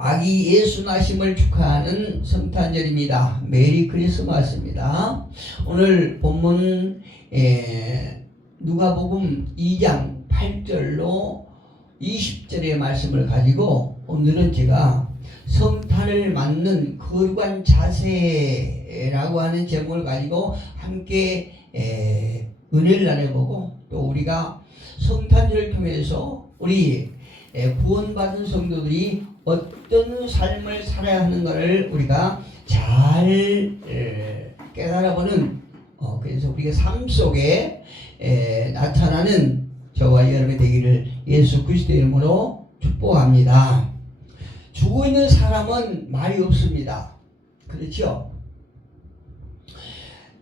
아기 예수 나심을 축하하는 성탄절입니다. 메리 크리스마스입니다. 오늘 본문 누가복음 2장 8절로 20절의 말씀을 가지고 오늘은 제가 성탄을 맞는 거룩한 자세라고 하는 제목을 가지고 함께 은혜를 나눠보고, 또 우리가 성탄절을 통해서 우리 구원받은 성도들이 어떤 삶을 살아야 하는가를 우리가 잘 깨달아보는, 그래서 우리가 삶 속에 나타나는 저와 여러분의 되기를 예수 그리스도의 이름으로 축복합니다. 죽어 있는 사람은 말이 없습니다. 그렇죠?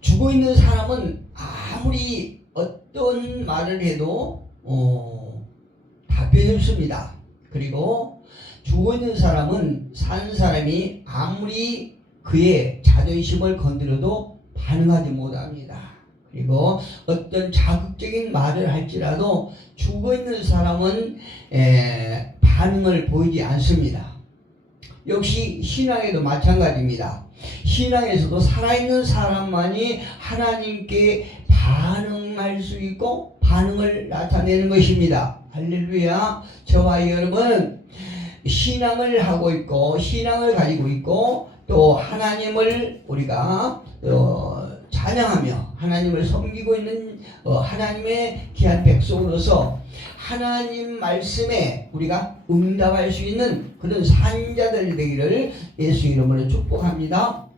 죽어 있는 사람은 아무리 어떤 말을 해도 답변이 없습니다. 그리고 죽어 있는 사람은 산 사람이 아무리 그의 자존심을 건드려도 반응하지 못합니다. 그리고 어떤 자극적인 말을 할지라도 죽어 있는 사람은 반응을 보이지 않습니다. 역시 신앙에도 마찬가지입니다. 신앙에서도 살아있는 사람만이 하나님께 반응할 수 있고 반응을 나타내는 것입니다. 할렐루야. 저와 여러분 신앙을 하고 있고 신앙을 가지고 있고 또 하나님을 우리가 찬양하며 하나님을 섬기고 있는 하나님의 귀한 백성으로서 하나님 말씀에 우리가 응답할 수 있는 그런 산자들 되기를 예수 이름으로 축복합니다.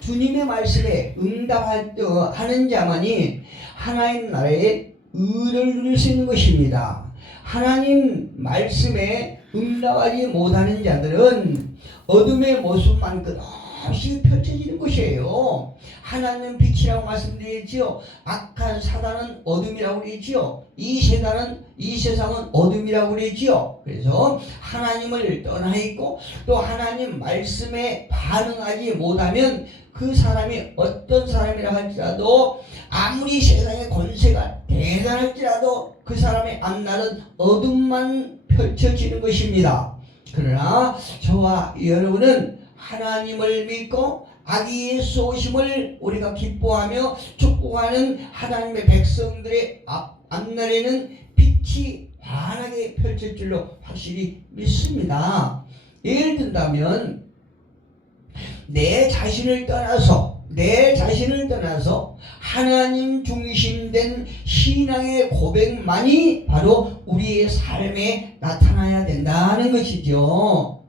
주님의 말씀에 응답하는 자만이 하나님 나라의 의를 누릴 수 있는 것입니다. 하나님 말씀에 응답하지 못하는 자들은 어둠의 모습만 끝없이 펼쳐지는 것이에요. 하나님 빛이라고 말씀드리지요. 악한 사단은 어둠이라고 그러지요. 이 세상은 어둠이라고 그러지요. 그래서 하나님을 떠나 있고 또 하나님 말씀에 반응하지 못하면 그 사람이 어떤 사람이라 할지라도 아무리 세상의 권세가 대단할지라도 그 사람의 앞날은 어둠만 펼쳐지는 것입니다. 그러나 저와 여러분은 하나님을 믿고 아기 예수 오심을 우리가 기뻐하며 축복하는 하나님의 백성들의 앞날에는 빛이 환하게 펼칠 줄로 확실히 믿습니다. 예를 든다면 내 자신을 떠나서 하나님 중심된 신앙의 고백만이 바로 우리의 삶에 나타나야 된다는 것이죠.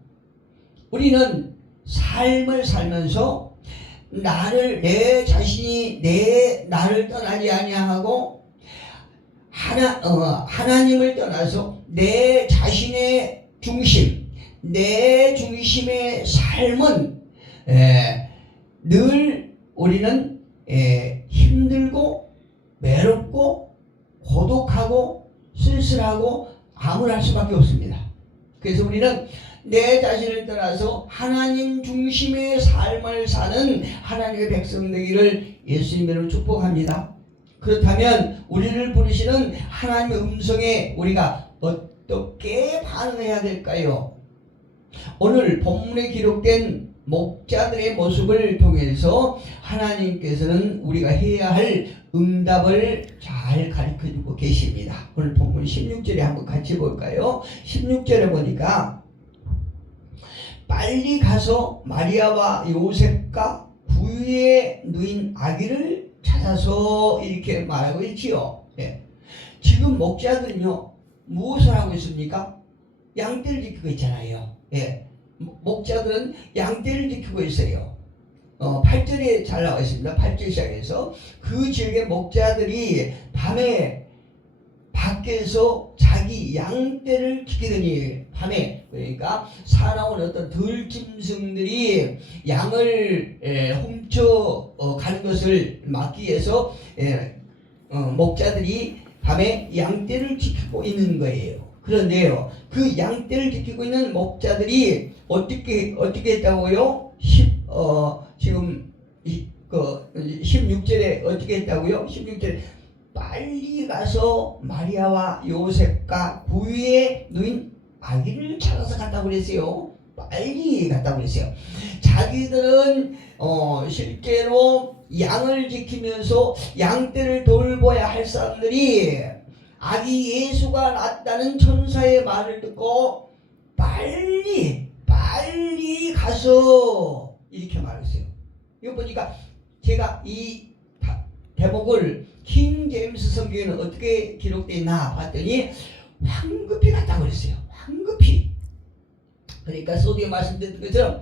우리는 삶을 살면서 내 자신이 나를 떠나지 아니하고 하나님을 떠나서 내 자신의 중심, 내 중심의 삶은 늘 우리는 힘들고 외롭고 고독하고 쓸쓸하고 암울할 수밖에 없습니다. 그래서 우리는 내 자신을 떠나서 하나님 중심의 삶을 사는 하나님의 백성 되기를 예수님으로 축복합니다. 그렇다면 우리를 부르시는 하나님의 음성에 우리가 어떻게 반응해야 될까요? 오늘 본문에 기록된 목자들의 모습을 통해서 하나님께서는 우리가 해야 할 응답을 잘 가르쳐주고 계십니다. 오늘 본문 16절에 한번 같이 볼까요? 16절에 보니까 빨리 가서 마리아와 요셉과 부유에 누인 아기를 찾아서 이렇게 말하고 있지요. 지금 목자들은요 무엇을 하고 있습니까? 양떼를 지키고 있잖아요. 목자들은 양떼를 지키고 있어요. 8절에 잘 나와 있습니다. 8절 시작해서 그 지역의 목자들이 밤에 밖에서 자기 양떼를 지키더니, 밤에, 그러니까 사나운 어떤 들짐승들이 양을 훔쳐 가는 것을 막기 위해서 목자들이 밤에 양떼를 지키고 있는 거예요. 그런데요, 그 양떼를 지키고 있는 목자들이 어떻게 했다고요? 지금 16절에 어떻게 했다고요? 16절에 빨리 가서 마리아와 요셉과 부유에 누인 아기를 찾아서 갔다고 그랬어요. 빨리 갔다고 그랬어요. 자기들은 실제로 양을 지키면서 양떼를 돌봐야 할 사람들이 아기 예수가 낳았다는 천사의 말을 듣고 빨리 가서 이렇게 말했어요. 이거 보니까 제가 이 대목을 킹 제임스 성경에는 어떻게 기록되어 있나 봤더니 황급히 갔다고 그랬어요. 황급히. 그러니까 소디에 말씀드린 것처럼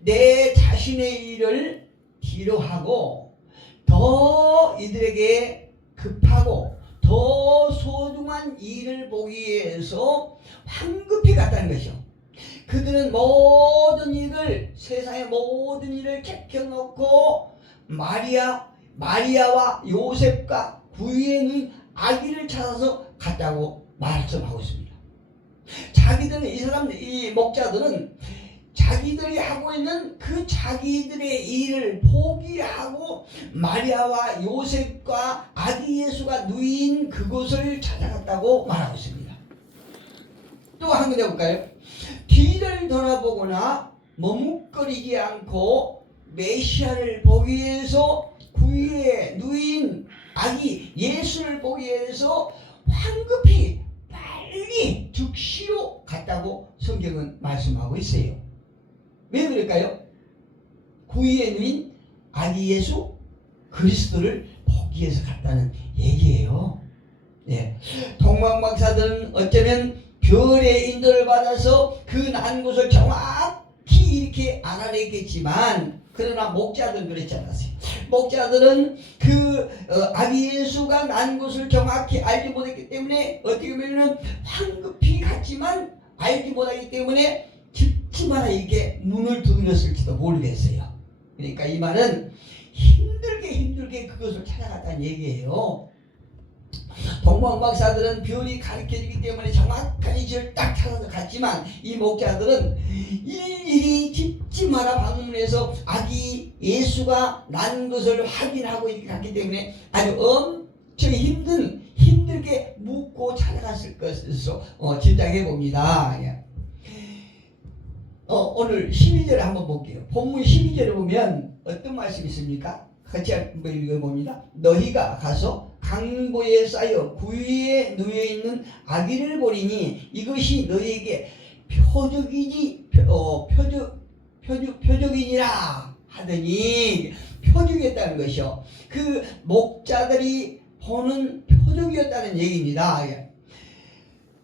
내 자신의 일을 뒤로 하고 더 이들에게 급하고 더 소중한 일을 보기 위해서 황급히 갔다는 것이요. 그들은 모든 일을, 세상의 모든 일을 제껴놓고 마리아와 요셉과 구유에 누인 아기를 찾아서 갔다고 말씀하고 있습니다. 자기들은, 이 목자들은 자기들이 하고 있는 그 자기들의 일을 포기하고 마리아와 요셉과 아기 예수가 누인 그곳을 찾아갔다고 말하고 있습니다. 또 한 군데 볼까요? 뒤를 돌아보거나 머뭇거리지 않고 메시아를 보기 위해서 구유에 누인 아기 예수를 보기 위해서 황급히 빨리 즉시로 갔다고 성경은 말씀하고 있어요. 왜 그럴까요? 구유에 누인 아기 예수 그리스도를 보기 위해서 갔다는 얘기예요. 예. 동방박사들은 어쩌면 별의 인도를 받아서 그 난 곳을 정확히 이렇게 알아냈겠지만, 그러나 목자들은 그렇지 않았어요. 목자들은 아기 예수가 난 곳을 정확히 알지 못했기 때문에 어떻게 보면 황급히 갔지만 알지 못하기 때문에 집집마다 이렇게 눈을 두드렸을지도 모르겠어요. 그러니까 이 말은 힘들게 그것을 찾아갔다는 얘기예요. 동방박사들은 별이 가르쳐주기 때문에 정확한 위치를 딱 찾아서 갔지만, 이 목자들은 일일이 집집마다 방문해서 아기 예수가 난 것을 확인하고 이렇게 갔기 때문에 아주 엄청 힘들게 묻고 찾아갔을 것으로 짐작해 봅니다. 오늘 12절을 한번 볼게요. 본문 12절에 보면 어떤 말씀이 있습니까? 같이 한번 읽어봅니다. 너희가 가서 강보에 쌓여 구유에 누워있는 아기를 보리니 이것이 너희에게 표적이니라 하더니, 표적이었다는 것이요. 그 목자들이 보는 표적이었다는 얘기입니다.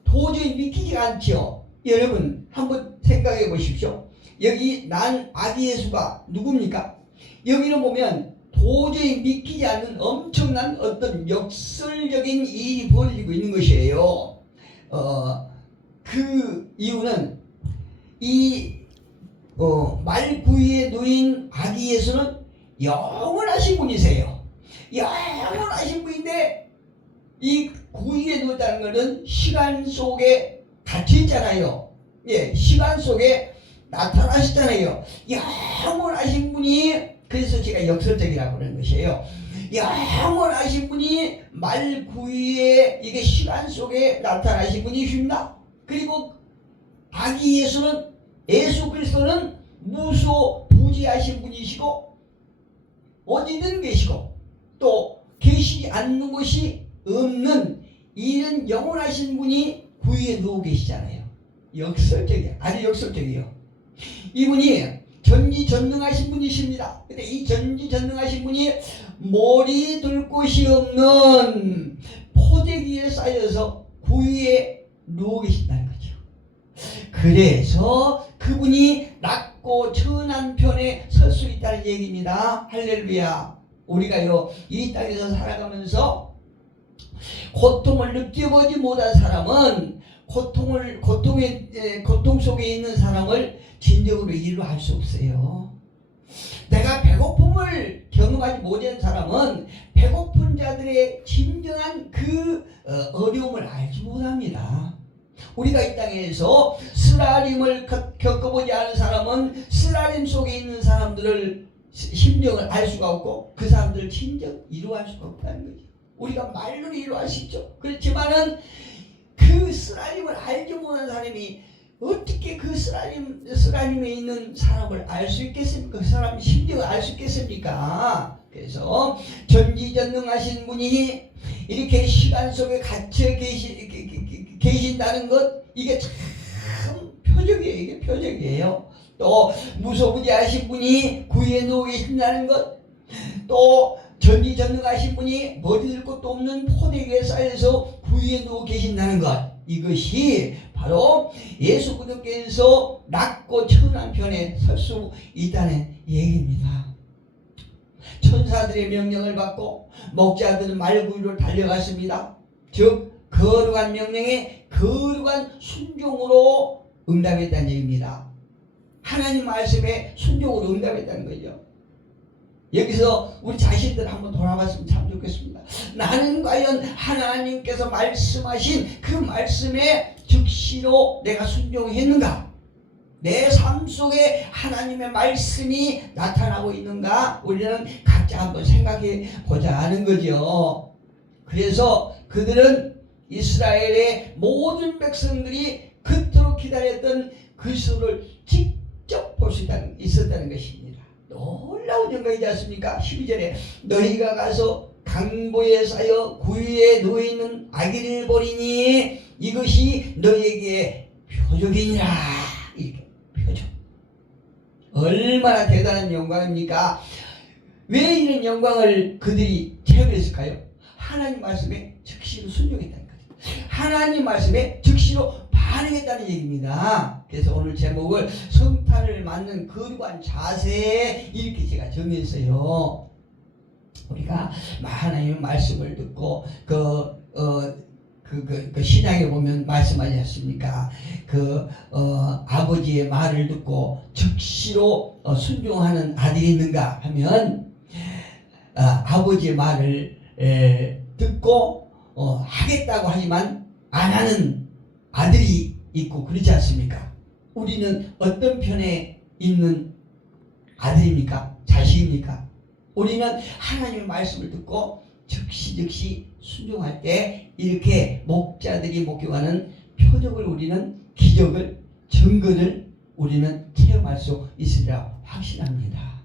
도저히 믿기지가 않죠. 여러분 한번 생각해 보십시오. 여기 난 아기 예수가 누굽니까? 여기는 보면 도저히 믿기지 않는 엄청난 어떤 역설적인 일이 벌어지고 있는 것이에요. 그 이유는 이 말구유에 누인 아기 예수는 영원하신 분이세요. 영원하신 분인데 이 구유에 누웠다는 것은 시간 속에 갇혀 있잖아요. 예, 시간 속에 나타나시잖아요. 영원하신 분이, 그래서 제가 역설적이라고 하는 것이에요. 영원하신 분이 말구유에 이게 시간 속에 나타나신 분이십니다. 그리고 아기 예수 그리스도는 무소부지하신 분이시고 어디든 계시고 또 계시지 않는 곳이 없는 이런 영원하신 분이 구유에 누워 계시잖아요. 역설적이에요. 아주 역설적이에요. 이분이 전지전능하신 분이십니다. 근데 이 전지전능하신 분이 머리 둘 곳이 없는 포대기에 쌓여서 구유에 누워 계신다는 거죠. 그래서 그분이 낮고 천한 편에 설 수 있다는 얘기입니다. 할렐루야. 우리가요 이 땅에서 살아가면서 고통을 느껴보지 못한 사람은 고통 속에 있는 사람을 진정으로 이해할 수 없어요. 내가 배고픔을 경험하지 못한 사람은 배고픈 자들의 진정한 그 어려움을 알지 못합니다. 우리가 이 땅에서 쓰라림을 겪어보지 않은 사람은 쓰라림 속에 있는 사람들을 심정을 알 수가 없고 그 사람들을 진정 이루할 수가 없다는 거죠. 우리가 말로 이루할 수 있죠. 그렇지만은 그 쓰라림을 알지 못한 사람이 어떻게 그 쓰라림에 있는 사람을 알 수 있겠습니까? 그 사람 심정을 알 수 있겠습니까? 그래서 전지전능하신 분이 이렇게 시간 속에 갇혀 계신다는 것, 이게 참 표적이에요. 이게 표적이에요. 또 무소부지하신 분이 구유에 누워 계신다는 것, 또 전지전능하신 분이 머리 들 곳도 없는 포대 위에 쌓여서 구유에 누워 계신다는 것, 이것이 바로 예수 그리스도께서 낮고 천한 편에 설 수 있다는 얘기입니다. 천사들의 명령을 받고 목자들은 말 위로 달려갔습니다. 즉 거룩한 명령에 거룩한 순종으로 응답했다는 얘기입니다. 하나님 말씀에 순종으로 응답했다는 거죠. 여기서 우리 자신들 한번 돌아봤으면 참 좋겠습니다. 나는 과연 하나님께서 말씀하신 그 말씀에 즉시로 내가 순종했는가? 내 삶 속에 하나님의 말씀이 나타나고 있는가? 우리는 각자 한번 생각해 보자 하는 거죠. 그래서 그들은 이스라엘의 모든 백성들이 그토록 기다렸던 그리스도를 직접 볼 수 있었다는 것입니다. 놀라운 영광이지 않습니까? 12절에 너희가 가서 강보에 쌓여 구유에 누워있는 아기를 보리니 이것이 너희에게 표적이니라. 이렇게 표적. 얼마나 대단한 영광입니까? 왜 이런 영광을 그들이 체험했을까요? 하나님 말씀에 즉시로 순종했다는 거죠. 하나님 말씀에 즉시로 반응했다는 얘기입니다. 그래서 오늘 제목을 성탄을 맞는 거룩한 자세, 이렇게 제가 정했어요. 우리가 하나님의 말씀을 듣고 그 신약에 보면 말씀하지 않습니까? 아버지의 말을 듣고 즉시로 순종하는 아들이 있는가 하면 아버지의 말을 듣고 하겠다고 하지만 안 하는 아들이 있고 그렇지 않습니까? 우리는 어떤 편에 있는 아들입니까? 자식입니까? 우리는 하나님의 말씀을 듣고 즉시 순종할 때 이렇게 목자들이 목격하는 표적을, 우리는 기적을, 증거를 우리는 체험할 수 있으리라 확신합니다.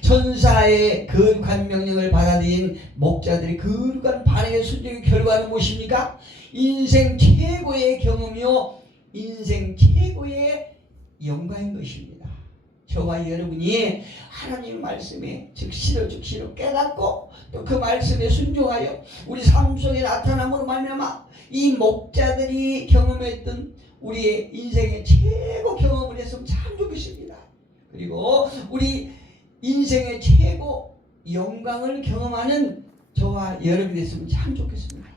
천사의 거룩한 명령을 받아들인 목자들의 거룩한 반응의 순종의 결과는 무엇입니까? 인생 최고의 경험이요, 인생 최고의 영광인 것입니다. 저와 여러분이 하나님 말씀에 즉시로 깨닫고 또 그 말씀에 순종하여 우리 삶 속에 나타남으로 말미암아 이 목자들이 경험했던 우리의 인생의 최고 경험을 했으면 참 좋겠습니다. 그리고 우리 인생의 최고 영광을 경험하는 저와 여러분이 됐으면 참 좋겠습니다.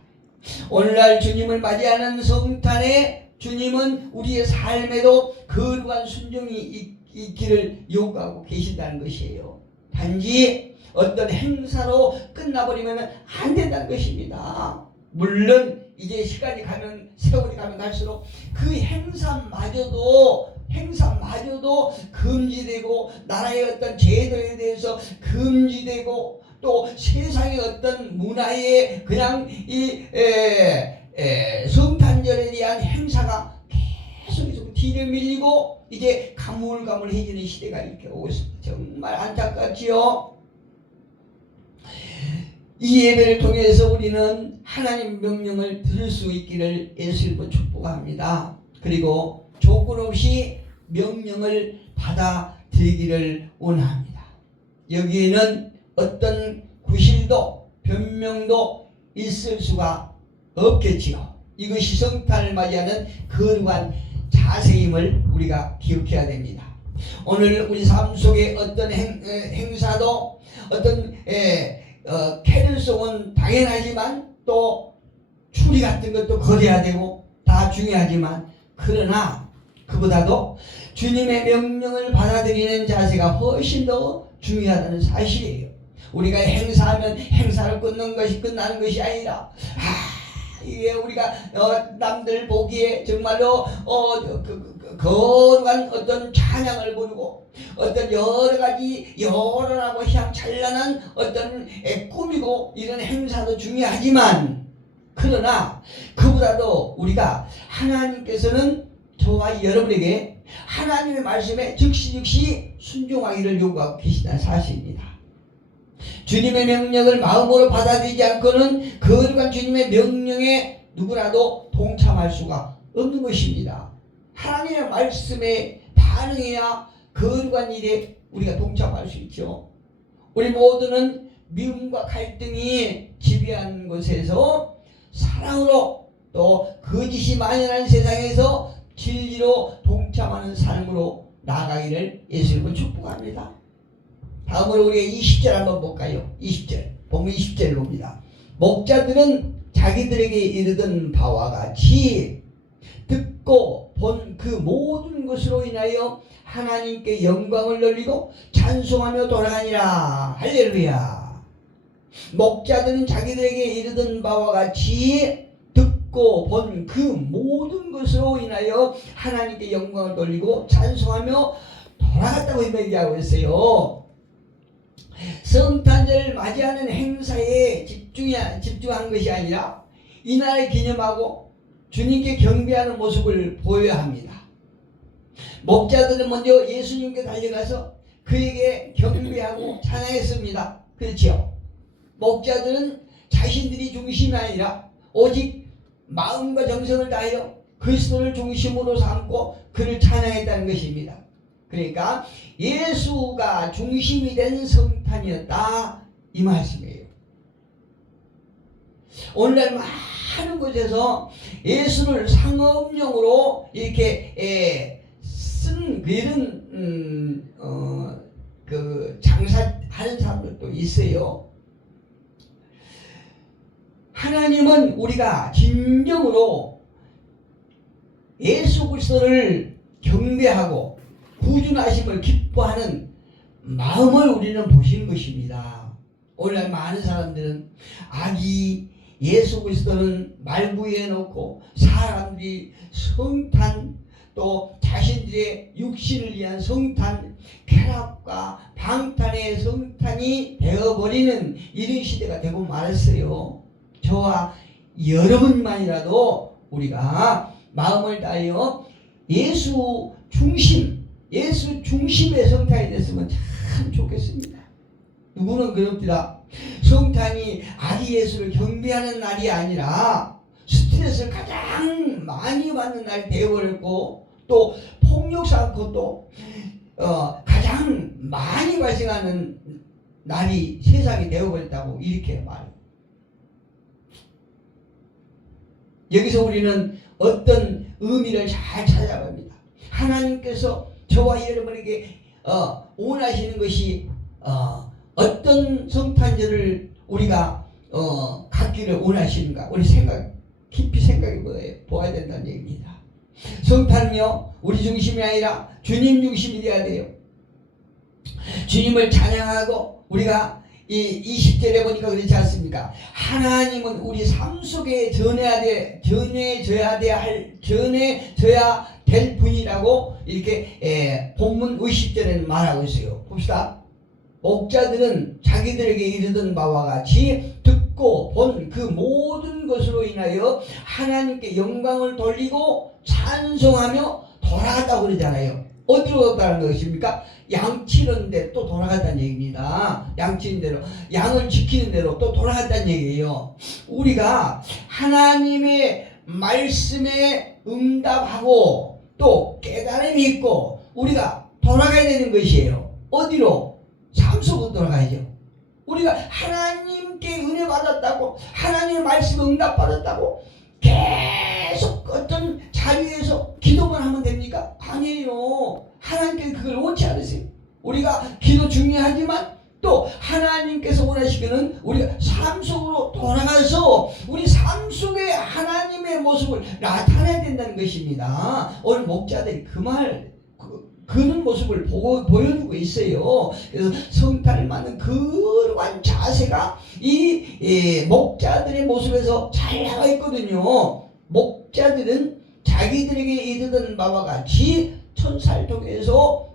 오늘날 주님을 맞이하는 성탄에 주님은 우리의 삶에도 거룩한 순종이 있기를 요구하고 계신다는 것이에요. 단지 어떤 행사로 끝나버리면 안 된다는 것입니다. 물론 이제 시간이 가면, 세월이 가면 갈수록 그 행사마저도 금지되고, 나라의 어떤 제도에 대해서 금지되고, 또 세상의 어떤 문화에 그냥 성탄절에 대한 행사가 계속 뒤를 밀리고 이제 가물가물해지는 시대가 이렇게 오고 있습니다. 정말 안타깝지요. 이 예배를 통해서 우리는 하나님 명령을 들을 수 있기를 예수님으로 축복합니다. 그리고 조건 없이 명령을 받아들이기를 원합니다. 여기에는 어떤 구실도 변명도 있을 수가 없겠지요. 이것이 성탄을 맞이하는 거룩한 자세임을 우리가 기억해야 됩니다. 오늘 우리 삶 속에 어떤 행사도, 어떤 캐롤송은 당연하지만 또 추리 같은 것도 거려야 되고 다 중요하지만, 그러나 그보다도 주님의 명령을 받아들이는 자세가 훨씬 더 중요하다는 사실이에요. 우리가 행사하면 행사를 끝나는 것이 아니라, 이게 우리가 남들 보기에 정말로 거룩한 어떤 찬양을 부르고 어떤 여러 가지 여러하고 향찬란한 어떤 꾸미고 이런 행사도 중요하지만, 그러나 그보다도 우리가 하나님께서는 저와 여러분에게 하나님의 말씀에 즉시 순종하기를 요구하고 계시다는 사실입니다. 주님의 명령을 마음으로 받아들이지 않고는 거룩한 주님의 명령에 누구라도 동참할 수가 없는 것입니다. 하나님의 말씀에 반응해야 거룩한 일에 우리가 동참할 수 있죠. 우리 모두는 미움과 갈등이 지배한 곳에서 사랑으로 또 거짓이 만연한 세상에서 진리로 동참하는 삶으로 나아가기를 예수님은 축복합니다. 다음으로 우리가 20절 한번 볼까요? 20절 보면 20절을 봅니다. 목자들은 자기들에게 이르던 바와 같이 듣고 본 그 모든 것으로 인하여 하나님께 영광을 돌리고 찬송하며 돌아가니라. 할렐루야. 목자들은 자기들에게 이르던 바와 같이 듣고 본 그 모든 것으로 인하여 하나님께 영광을 돌리고 찬송하며 돌아갔다고 얘기하고 있어요. 성탄절을 맞이하는 행사에 집중한 것이 아니라 이날을 기념하고 주님께 경배하는 모습을 보여야 합니다. 목자들은 먼저 예수님께 달려가서 그에게 경배하고 찬양했습니다. 그렇지요? 목자들은 자신들이 중심이 아니라 오직 마음과 정성을 다하여 그리스도를 중심으로 삼고 그를 찬양했다는 것입니다. 그러니까 예수가 중심이 된 성탄이었다 이 말씀이에요. 오늘날 많은 곳에서 예수를 상업용으로 이렇게 쓴 그런 그 장사하는 사람들도 있어요. 하나님은 우리가 진정으로 예수 그리스도를 경배하고 구준하심을 기뻐하는 마음을 우리는 보시는 것입니다. 오늘날 많은 사람들은 아기 예수 그리스도는 말구에 놓고 사람들이 성탄 또 자신들의 육신을 위한 성탄 쾌락과 방탄의 성탄이 되어버리는 이런 시대가 되고 말았어요. 저와 여러분만이라도 우리가 마음을 다하여 예수 중심의 성탄이 됐으면 참 좋겠습니다. 누구는 그럽니다. 성탄이 아기 예수를 경배하는 날이 아니라 스트레스를 가장 많이 받는 날이 되어버렸고 또 폭력 사건도 가장 많이 발생하는 날이 세상이 되어버렸다고 이렇게 말해요. 여기서 우리는 어떤 의미를 잘 찾아갑니다. 하나님께서 저와 여러분에게 원하시는 것이 어떤 성탄절을 우리가 갖기를 원하시는가 우리 깊이 생각해 보아야 된다는 얘기입니다. 성탄은요 우리 중심이 아니라 주님 중심이 되어야 돼요. 주님을 찬양하고 우리가 이 20절에 보니까 그렇지 않습니까? 하나님은 우리 삶 속에 전해져야 될 분이라고 이렇게 본문 50절에는 말하고 있어요. 봅시다. 목자들은 자기들에게 이르던 바와 같이 듣고 본 그 모든 것으로 인하여 하나님께 영광을 돌리고 찬송하며 돌아갔다고 그러잖아요. 어디로 갔다는 것입니까? 양 치는 데 또 돌아갔다는 얘기입니다. 양 치는 대로 양을 지키는 대로 또 돌아갔다는 얘기예요. 우리가 하나님의 말씀에 응답하고 또 깨달음이 있고 우리가 돌아가야 되는 것이에요. 어디로? 삶 속으로 돌아가야죠. 우리가 하나님께 은혜 받았다고 하나님의 말씀에 응답받았다고 계속 어떤 자리에서 기도만 하면 됩니까? 아니에요. 하나님께서 그걸 원치 않으세요. 우리가 기도 중요하지만 또 하나님께서 원하시기는 우리가 삶 속으로 돌아가서 우리 삶 속에 하나님의 모습을 나타내야 된다는 것입니다. 오늘 목자들이 그런 모습을 보여주고 있어요. 그래서 성탄을 맞는 그러한 자세가 이 목자들의 모습에서 잘 나와 있거든요. 목자들은 자기들에게 이르던 바와 같이 천사를 통해서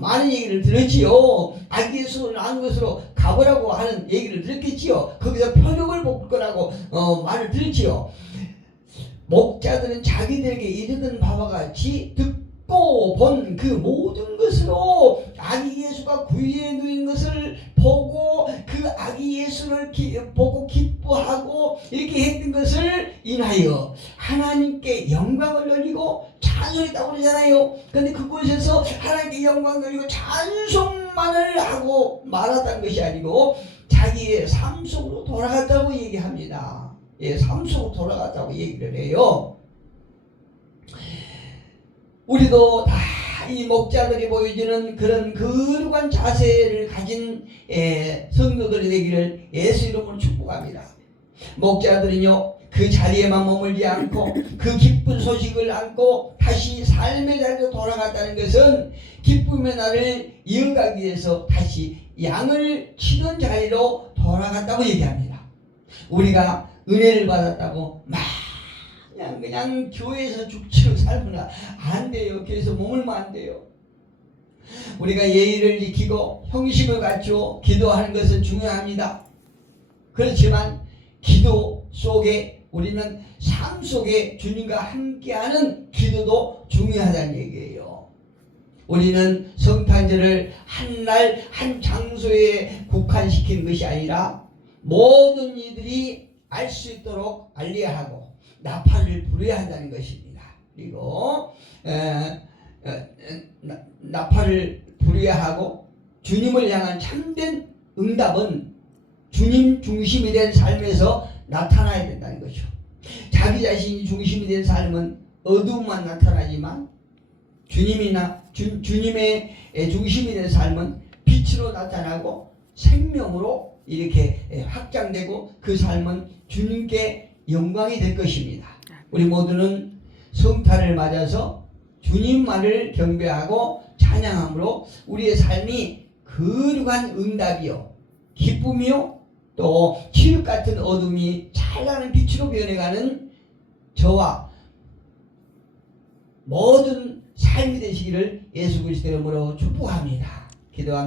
많은 얘기를 들었지요. 아기 예수를 낳은 것으로 가보라고 하는 얘기를 들었겠지요. 거기서 표적을 볼 거라고 말을 들었지요. 목자들은 자기들에게 이르던 바와 같이 듣고 본 그 모든 것으로 아기 예수가 구유에 누인 것을 보고 그 아기 예수를 보고 기뻐하고 이렇게 했던 것을 인하여 하나님께 영광을 돌리고 찬송했다고 그러잖아요. 그런데 그곳에서 하나님께 영광을 돌리고 찬송만을 하고 말았다는 것이 아니고 자기의 삶 속으로 돌아갔다고 얘기합니다. 예, 삶 속으로 돌아갔다고 얘기를 해요. 우리도 다 이 목자들이 보여주는 그런 거룩한 자세를 가진 성도들이 되기를 예수 이름으로 축복합니다. 목자들은요, 그 자리에만 머물지 않고 그 기쁜 소식을 안고 다시 삶의 자리로 돌아갔다는 것은 기쁨의 날을 이어가기 위해서 다시 양을 치는 자리로 돌아갔다고 얘기합니다. 우리가 은혜를 받았다고 그냥 교회에서 죽치고 살거나 안 돼요. 교회에서 머물면 안 돼요. 우리가 예의를 지키고 형식을 갖추어 기도하는 것은 중요합니다. 그렇지만 기도 속에 우리는 삶 속에 주님과 함께하는 기도도 중요하다는 얘기예요. 우리는 성탄절을 한 날 한 장소에 국한시킨 것이 아니라 모든 이들이 알 수 있도록 알려야 하고 나팔을 불어야 한다는 것입니다. 그리고 나팔을 불어야 하고 주님을 향한 참된 응답은 주님 중심이 된 삶에서 나타나야 된다는 거죠. 자기 자신이 중심이 된 삶은 어두움만 나타나지만 주님의 중심이 된 삶은 빛으로 나타나고 생명으로 이렇게 확장되고 그 삶은 주님께 영광이 될 것입니다. 우리 모두는 성탄을 맞아서 주님만을 경배하고 찬양함으로 우리의 삶이 거룩한 응답이요 기쁨이요 또 칠흑 같은 어둠이 찬란한 빛으로 변해가는 저와 모든 삶이 되시기를 예수 그리스도 이름으로 축복합니다. 기도합니다.